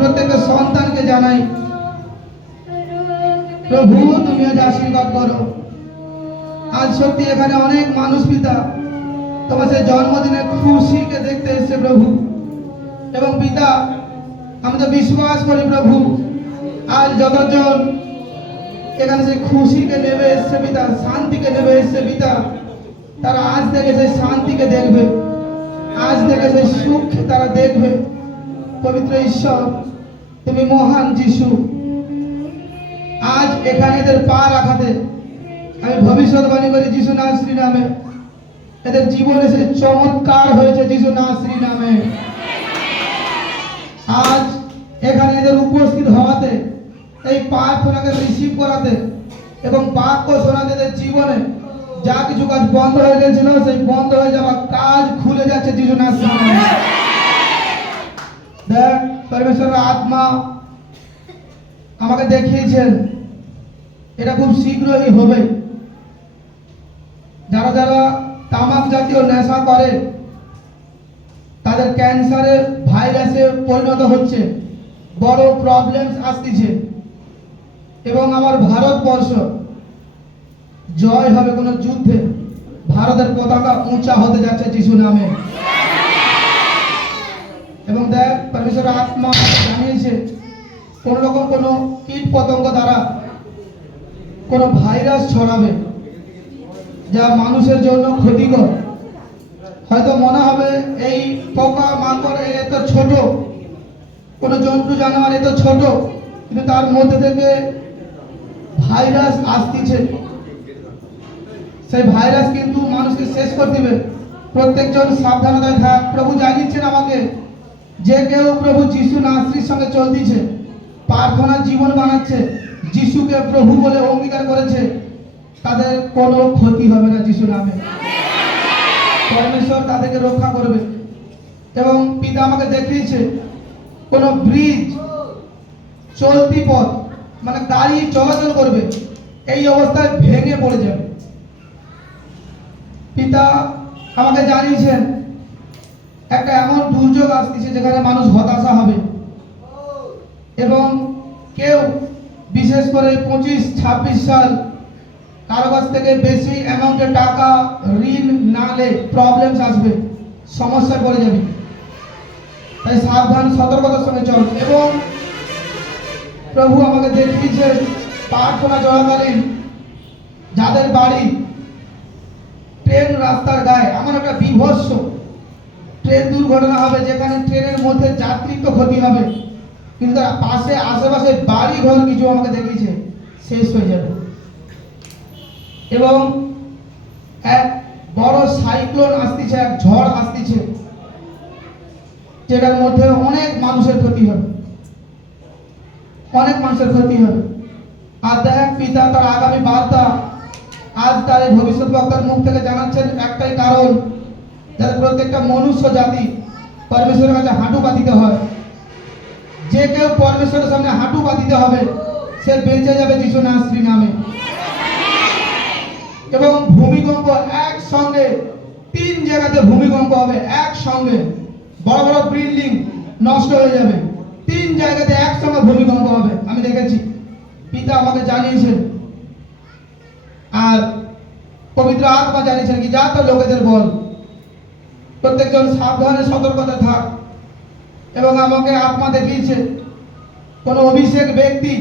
প্রত্যেকটা সন্তানকে জানাই, প্রভু তুমি আজ আশীর্বাদ করো। আজ সত্যি এখানে অনেক মানুষ পিতা তোমার সেই জন্মদিনের খুশিকে দেখতে এসেছে প্রভু, এবং পিতা আমি তো বিশ্বাস করি প্রভু আজ যতজন এখানে সেই খুশিকে নেবে এসছে পিতা, শান্তিকে নেবে এসছে পিতা, তারা আজ থেকে সেই শান্তিকে দেখবে, আজ থেকে সেই সুখ তারা দেখবে। পবিত্র ঈশ্বর তুমি মহান যিশু, আজ এখানে এদের পা রাখাতে আমি ভবিষ্যৎবাণী করি যিশু নাসরি নামে, এদের জীবনে সে চমৎকার হয়েছে যিশু নাসরি নামে। আজ এখানে এদের উপস্থিত হওয়াতে, এই প্রার্থনাকে রিসিভ করাতে এবং বাক্য শোনাতে এদের জীবনে যা কিছু কাজ বন্ধ হয়ে গেছিল সেই বন্ধ হয়ে যাওয়া কাজ খুলে যাচ্ছে যিশু নাসরি নামে। দেখ পরমেশ্বরের আত্মা আমাকে দেখিয়েছেন এটা খুব শীঘ্রই হবে। যারা যারা তামাক জাতীয় নেশা করে তাদের ক্যান্সারে ভাইরাসে পরিণত হচ্ছে, বড় প্রবলেমস আসতেছে, এবং আমার ভারতবর্ষ জয় হবে কোন যুদ্ধে, ভারতের পতাকা উঁচা হতে যাচ্ছে যিশু নামে। এবং দেখ পরমেশ্বরের আত্মা জানিয়েছে কোন রকম কোন কীট পতঙ্গ দ্বারা কোন ভাইরাস ছড়াবে যা মানুষের জন্য ক্ষতিকর। হয়তো মনে হবে এই পোকা মাকড় এত ছোট, কোন জন্তু জানোয়ার এত ছোট, কিন্তু তার মধ্যে থেকে ভাইরাস আসতেছে। সেই ভাইরাস কিন্তু মানুষকে শেষ করে দিবে। প্রত্যেকজন সাবধানতায় থাক। প্রভু জানিয়েছেন আমাকে, যে কেউ প্রভু যিশু নাসরির সঙ্গে চলতেছে, প্রার্থনার জীবন বানাচ্ছে, যিশুকে প্রভু বলে অঙ্গীকার করেছে, তাদের কোনো ক্ষতি হবে না যিশু নামে। পরমেশ্বর তাদেরকে রক্ষা করবে। এবং পিতা আমাকে দেখিয়েছে কোন ব্রিজ, চলতি পথ, মানে গাড়ি চলাচল করবে, এই অবস্থায় ভেঙে পড়ে যাবে। পিতা আমাকে জানিয়েছেন একটা এমন দুর্যোগ আসতেছে যেখানে মানুষ হতাশা হবে, এবং কেউ বিশেষ করে 25-26 সাল কারো কাছ থেকে বেশি অ্যামাউন্টের টাকা ঋণ না নিলে প্রবলেমস আসবে, সমস্যায় পড়ে যাবে। তাই সাবধান সতর্কতার সঙ্গে চল। এবং প্রভু আমাকে দেখিয়েছেন প্রার্থনা চলাকালীন যাদের বাড়ি ট্রেন রাস্তার গায়ে, এমন একটা বিভৎস ট্রেন দুর্ঘটনা হবে যেখানে ট্রেনের মধ্যে যাত্রীর তো ক্ষতি হবে, কিন্তু তার পাশে আশেপাশে বাড়ি ঘর কিছু আমাকে দেখিয়েছে শেষ হয়ে যাবে। এবং এক বড় সাইক্লোন আসতেছে, এক ঝড় আসতেছে, যেটার মধ্যে অনেক মানুষের ক্ষতি হবে, অনেক মানুষের ক্ষতি হবে। আর দেখ পিতা তার আগামী বার্তা আজ তার এই ভবিষ্যৎ বক্তার মুখ থেকে জানাচ্ছেন একটাই কারণ, যাতে প্রত্যেকটা মনুষ্য জাতি পরমেশ্বরের কাছে হাঁটু পাতিতে হয়। যে কেউ পরমেশ্বরের সামনে হাঁটু পাতিতে হবে সে বেঁচে যাবে যিশু নাসরি নামে। এবং ভূমিকম্প একসঙ্গে 3 জায়গাতে ভূমিকম্প হবে একসঙ্গে, বড় বড় বিল্ডিং নষ্ট হয়ে যাবে, 3 জায়গাতে একসঙ্গে ভূমিকম্প হবে, আমি দেখেছি, পিতা আমাকে জানিয়েছেন। আর পবিত্র আত্মা জানিয়েছেন কি যা তো লোকেদের বল, প্রত্যেকজন সাবধানে সতর্কতা থাক। এবং আমাকে আত্মা দেখিয়েছে কোন অভিষেক ব্যক্তি,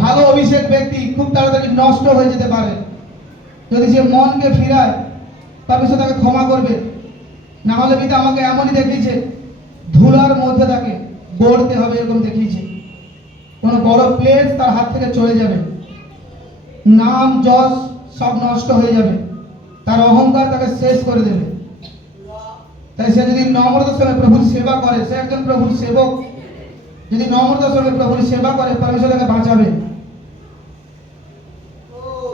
ভালো অভিষেক ব্যক্তি খুব তাড়াতাড়ি নষ্ট হয়ে যেতে পারে। যদি সে মনকে ফিরায় তবে সে তাকে ক্ষমা করবে, না হলে পিতা আমাকে এমনই দেখিয়েছে ধুলার মধ্যে তাকে গড়তে হবে, এরকম দেখিয়েছে। কোন বড় প্লেস তার হাত থেকে চলে যাবে, নাম যশ সব নষ্ট হয়ে যাবে, তার অহংকার তাকে শেষ করে দেবে। তাই সে যদি নম্রতার সঙ্গে প্রভুর সেবা করে, সে একজন প্রভুর সেবক, যদি নম্রতার সঙ্গে প্রভুর সেবা করে পরমেশ্বর তাকে বাঁচাবে।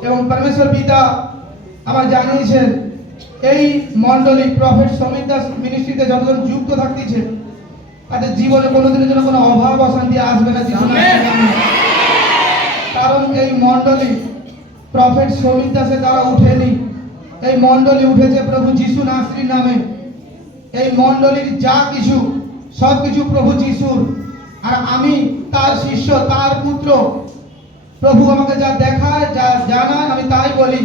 এবং পরমেশ্বর পিতা আমার জানিয়েছেন এই মণ্ডলী প্রফেট সমীর দাস মিনিস্ট্রিতে যতজন যুক্ত থাকতেছে তাদের জীবনে কোনোদিনের জন্য কোনো অভাব অশান্তি আসবে না, কারণ এই মণ্ডলী প্রফেট সমীর দাসের দ্বারা উঠেনি, এই মণ্ডলী উঠেছে প্রভু যিশু নাসরির নামে। এই মণ্ডলীর যা কিছু সবকিছু প্রভু যিশুর, আর আমি তার শিষ্য, তার পুত্র। প্রভু আমাকে যা দেখায়, যা জানায়, আমি তাই বলি।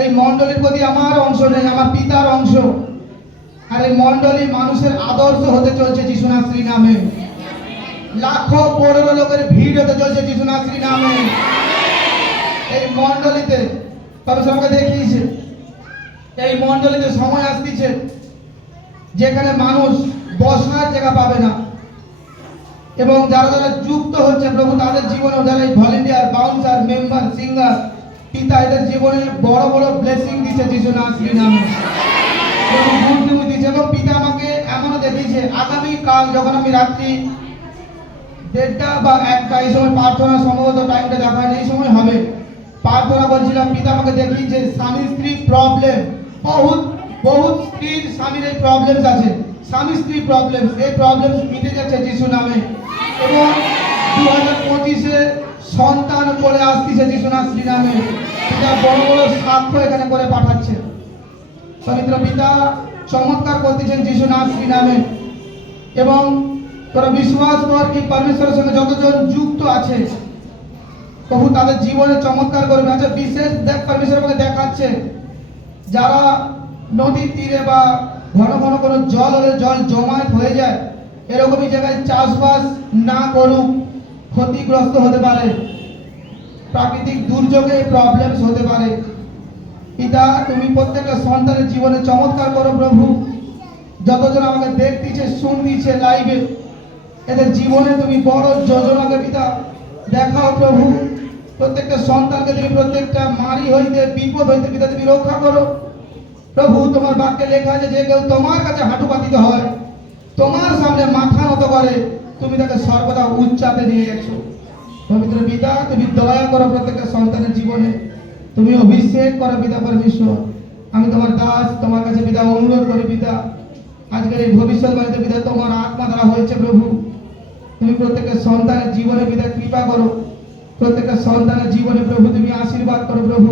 এই মণ্ডলীর প্রতি আমার অংশ নেই, আমার পিতার অংশ। আর এই মণ্ডলী মানুষের আদর্শ হতে চলছে যিশু নাসরি নামে। লাখো পনেরো লোকের ভিড় হতে চলছে যিশু নাসরি নামে। এই মণ্ডলীতে পরমেশ্বর আমাকে দেখিয়েছে, এই মণ্ডলীতে সময় আসতেছে যেখানে মানুষ বসার জায়গা পাবে না। এবং যারা যারা যুক্ত হচ্ছে প্রভু, তাদের জীবনে, যারা এই ভলেন্টিয়ার, বাউন্সার, মেম্বার, সিঙ্গার, পিতা, এদের জীবনে বড় বড় ব্লেসিং দিচ্ছে যিশু নাসরি নামে। এবং গুরুত্ব দিচ্ছে। এবং পিতা আমাকে এমনও দেখিয়েছে, আগামী কাল যখন আমি রাত্রি 1:30 বা 1টা এই সময় প্রার্থনা, সম্ভবত টাইমটা দেখা হয়নি, এই সময় হবে প্রার্থনা বলছিলাম, পিতা আমাকে দেখিয়েছে স্বামী স্ত্রী প্রবলেম, বহুত বহুত স্ত্রীর স্বামীর এই প্রবলেমস আছে, স্বামী স্ত্রী প্রবলেম, এই প্রবলেম মিটে যাচ্ছে যিশু নামে। এবং 2025-এ সন্তান করে আসতেছে যিশু নাসরি নামে। পিতা বড় বড় সাক্ষ্য এখানে করে পাঠাচ্ছে। পবিত্র পিতা চমৎকার করতেছেন যিশু নাসরি নামে। এবং তোরা বিশ্বাস কর কি পরমেশ্বরের সঙ্গে যতজন যুক্ত আছে প্রভু তাদের জীবনে চমৎকার করবে। আচ্ছা, বিশেষ দেখ পরমেশ্বর আমাকে দেখাচ্ছে, যারা নদীর তীরে বা ঘন ঘন কোনো জল হলে জল জমায়েত হয়ে যায়, এরকমই জায়গায় চাষবাস না করুক, ক্ষতিগ্রস্ত হতে পারে, প্রাকৃতিক দুর্যোগে প্রবলেমস হতে পারে। পিতা তুমি প্রত্যেকটা সন্তানের জীবনে চমৎকার করো প্রভু। যতজন আমাকে দেখতেছে, শুনতেছে লাইভে, এদের জীবনে তুমি বড় যোজনাকে পিতা দেখাও প্রভু। প্রত্যেকটা সন্তানকে তুমি প্রত্যেকটা মারি হইতে, বিপদ হইতে পিতা তুমি রক্ষা করো প্রভু। তোমার বাক্যে লেখা আছে যে কেউ তোমার কাছে হাঁটু পাতিতে হয়, তোমার সামনে মাথা নত করে, তুমি তাকে সর্বদা উচ্চাতে নিয়ে গেছো। পবিত্র পিতা তুমি দয়া করো প্রত্যেকটা সন্তানের জীবনে, তুমি অভিষেক করো পিতা পরমেশ্বর। আমি তোমার দাস, তোমার কাছে পিতা অনুরোধ করি পিতা, আজকের এই ভবিষ্যৎবাণীতে পিতা তোমার আত্মা দ্বারা হয়েছে প্রভু, তুমি প্রত্যেকটা সন্তানের জীবনে পিতা কৃপা করো। প্রত্যেকটা সন্তানের জীবনে প্রভু তুমি আশীর্বাদ করো প্রভু।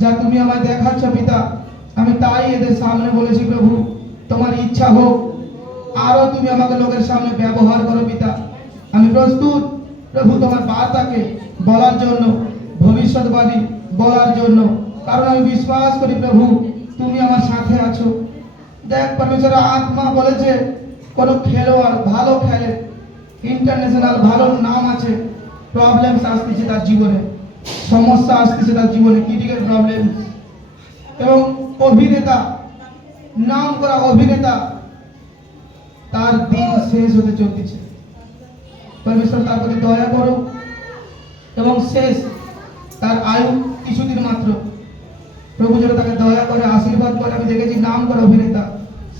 যা তুমি আমায় দেখাচ্ছ পিতা, আমি তাই এদের সামনে বলেছি প্রভু। তোমার ইচ্ছা হোক, আরো তুমি আমাকে লোকের সামনে ব্যবহার করো পিতা। আমি প্রস্তুত প্রভু তোমার বার্তাকে বলার জন্য, ভবিষ্যৎবাণী বলার জন্য, কারণ আমি বিশ্বাস করি প্রভু তুমি আমার সাথে আছো। দেখ পরমেশ্বর আত্মা বলেছে কোনো খেলোয়াড় ভালো খেলে, ইন্টারন্যাশনাল ভালো নাম আছে, প্রবলেমস আসতেছে তার জীবনে, সমস্যা আসতেছে তার জীবনে, ক্রিটিক্যাল প্রবলেম। এবং অভিনেতা, নাম করা অভিনেতা, তার দিন শেষ হতে চলতেছে। পরমেশ্বর তার প্রতি দয়া করো এবং শেষ তার আয়ু কিছুদিন মাত্র, প্রভু যেন তাকে দয়া করে আশীর্বাদ করে। আমি দেখেছি নাম করা অভিনেতা,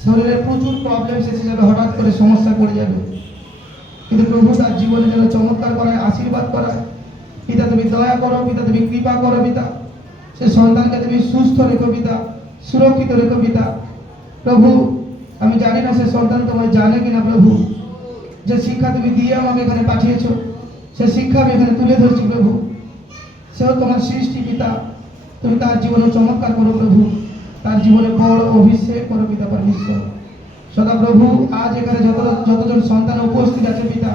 শরীরে প্রচুর প্রবলেম এসে যাবে, হঠাৎ করে সমস্যা পড়ে যাবে, কিন্তু প্রভু তার জীবনে যেন চমৎকার করায়, আশীর্বাদ করায়। পিতা তুমি দয়া করো, পিতা তুমি কৃপা করো পিতা, সে সন্তানকে তুমি সুস্থ রেখো পিতা, সুরক্ষিত রেখো পিতা। প্রভু আমি জানি না সে সন্তান তোমায় জানে কিনা প্রভু, যে শিক্ষা তুমি দিয়ে আমাকে এখানে পাঠিয়েছো, সে শিক্ষা আমি এখানে তুলে ধরছি প্রভু। সেও তোমার সৃষ্টি পিতা, তুমি তার জীবনে চমৎকার করো প্রভু, তার জীবনে বড় অভিষেক করো পিতা পরমেশ্বর। সদা প্রভু আজ এখানে যতজন সন্তান উপস্থিত আছে পিতা,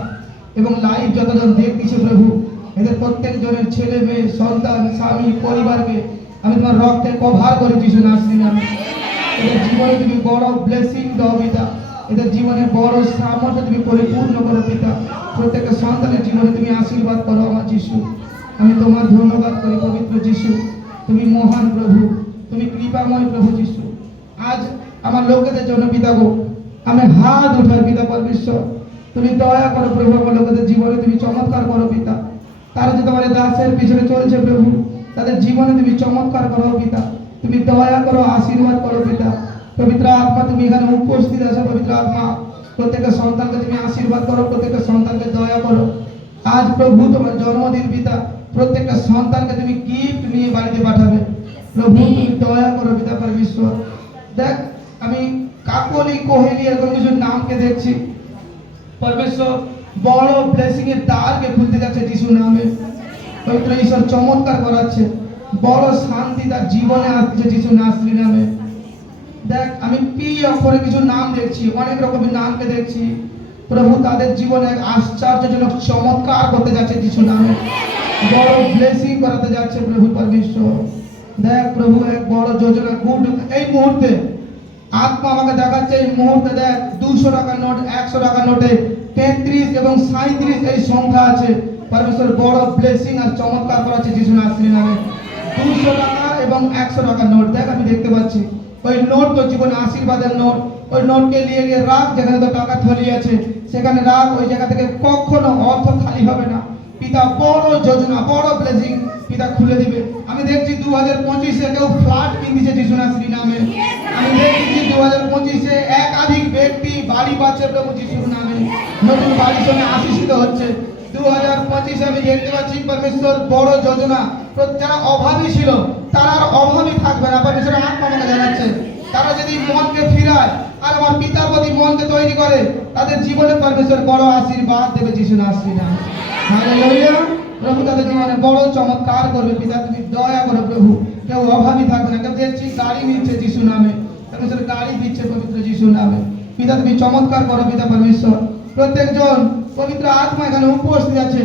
এবং লাইভ যতজন দেখতেছে প্রভু, এদের প্রত্যেকজনের ছেলে মেয়ে, সন্তান, স্বামী, পরিবারকে আমি তোমার রক্তে কভার করে যিশু নাসরি নামে। এদের জীবনে তুমি বড় ব্লেসিং দাও পিতা, এদের জীবনে বড় সামর্থ্য তুমি পরিপূর্ণ করো পিতা। প্রত্যেকটা সন্তানের জীবনে তুমি আশীর্বাদ করো আমার যিশু। আমি তোমার ধন্যবাদ করি পবিত্র যিশু, তুমি মহান প্রভু, তুমি কৃপাময় প্রভু যিশু। আজ আমার লোকেদের জন্য পিতা গো আমি হাত উঠার পিতা পরমেশ্বর, তুমি দয়া করো প্রভু, আমার লোকেদের জীবনে তুমি চমৎকার করো পিতা। তারা যে তোমার দাসের পিছনে চলছে প্রভু, তাদের জীবনে তুমি চমৎকার করো পিতা, তুমি দয়া করো, আশীর্বাদ করো পিতা। পবিত্র আত্মা তুমি এখানে উপস্থিত আছো, পবিত্র আত্মা প্রত্যেকটা সন্তানকে তুমি আশীর্বাদ করো, প্রত্যেকটা সন্তানকে দয়া করো। আজ প্রভু তোমার জন্মদিন পিতা, প্রত্যেকটা সন্তানকে তুমি গিফট নিয়ে বাড়িতে পাঠাবে প্রভু, তুমি দয়া করো পিতা পরমেশ্বর। দেখ আমি কাকলি, কোহেলি এরকম কিছু নামকে দেখছি পরমেশ্বর, বড় ব্লেসিং এর দ্বারকে খুলতে যাচ্ছে যিশু নামে। পবিত্র ঈশ্বর চমৎকার করাচ্ছে, বড় শান্তি তার জীবনে আসছে যিশু নাসরি নামে। দেখ আমি পি অক্ষরে কিছু নাম দেখছি, অনেক রকমের নামকে দেখছি, প্রভু তাদের জীবনে এক আশ্চর্যজনক চমৎকার করতে যাচ্ছে যিশু নামে, বড় ব্লেসিং করাতে যাচ্ছে প্রভু পরমেশ্বর। দেখ প্রভু এক বড় যোজনা গুড এই মুহূর্তে আত্মা আমাকে দেখাচ্ছে, এই মুহূর্তে দেখ 200 টাকার নোট, 100 টাকার নোটে 33 এবং 37 এই সংখ্যা আছে। পরমেশ্বর বড় ব্লেসিং আর চমৎকার করাচ্ছে যিশু নামে। 200 টাকা এবং 100 টাকার নোট দেখ আমি দেখতে পাচ্ছি। ওই নোট তো জীবনে আশীর্বাদের নোট। ওই নোটকে নিয়ে গিয়ে রাখ, যেখানে তো টাকা থলি আছে সেখানে রাখ। ওই জায়গা থেকে কখনো অর্থ খালি হবে না। পিতা বড় যোজনা, বড় ব্লেসিং পিতা খুলে দিবে। আমি দেখছি 2025-এ কেউ ফ্ল্যাট কিনতেছে যিশু নামে। আমি দেখছি 2025-এ একাধিক ব্যক্তি বাড়ি পাচ্ছে প্রভু যিশুর নামে, নতুন বাড়ির সঙ্গে আশীষিত হচ্ছে। 2025-এ আমি দেখতে পাচ্ছি পরমেশ্বর বড় যোজনা। তো যারা অভাবী ছিল তারা আর অভাবী থাকবে না। পরমেশ্বরের আত্মা আমাকে জানাচ্ছে, তারা যদি মনকে ফিরায় আর আমার পিতার প্রতি মনকে তৈরি করে, তাদের জীবনে পরমেশ্বর বড় আশীর্বাদ দেবে যিশু নামে। হালেলুয়া। প্রভু তাদের জীবনে বড় চমৎকার করবে। পিতা তুমি দয়া করো প্রভু, কেউ অভাবী থাকবে না। কেউ দেখছি গাড়ি নিচ্ছে যিশু নামে, পরমেশ্বর গাড়ি দিচ্ছে পবিত্র যিশু নামে। পিতা তুমি চমৎকার করো পিতা পরমেশ্বর। প্রত্যেকজন পবিত্র আত্মা এখানে উপস্থিত আছে।